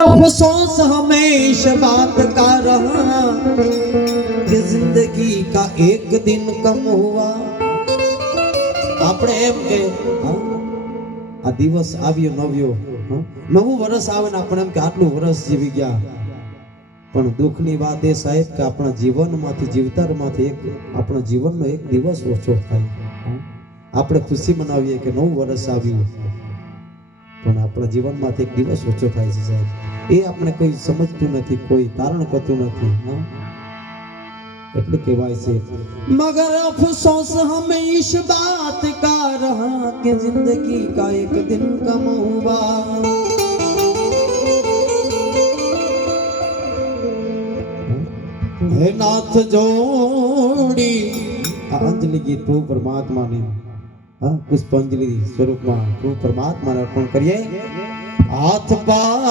अफसोस हमेशा बात का रहा कि जिंदगी का एक दिन कम हुआ। આપણે એમ કે આ દિવસ આવ્યો નવ્યો, નવું વર્ષ આવે ને આપણે એમ કે આટલું વર્ષ જીવી ગયા, પણ દુઃખની વાત એ સાહેબ કે આપણા જીવનમાંથી જીવતરમાંથી એક આપણા જીવનનો એક દિવસ ઓછો થાય। આપણે ખુશી મનાવીએ કે નવું વર્ષ આવ્યું, પણ આપણા જીવનમાંથી એક દિવસ ઓછો થાય છે સાહેબ। એ આપણે કોઈ સમજતું નથી, કોઈ તારણ કરતું નથી। એટલે કહેવાય છે મગર અફસોસ હમે ઇસ બાત કા રહા કે જિંદગી કા એક દિન કમ હુઆ। હે નાથ જોડી આ અંજલિ ગીત પ્રભુ પરમાત્માને પુષ્પાંજલિ સ્વરૂપમાં પ્રભુ પરમાત્માને અર્પણ કરીએ। હાથ પા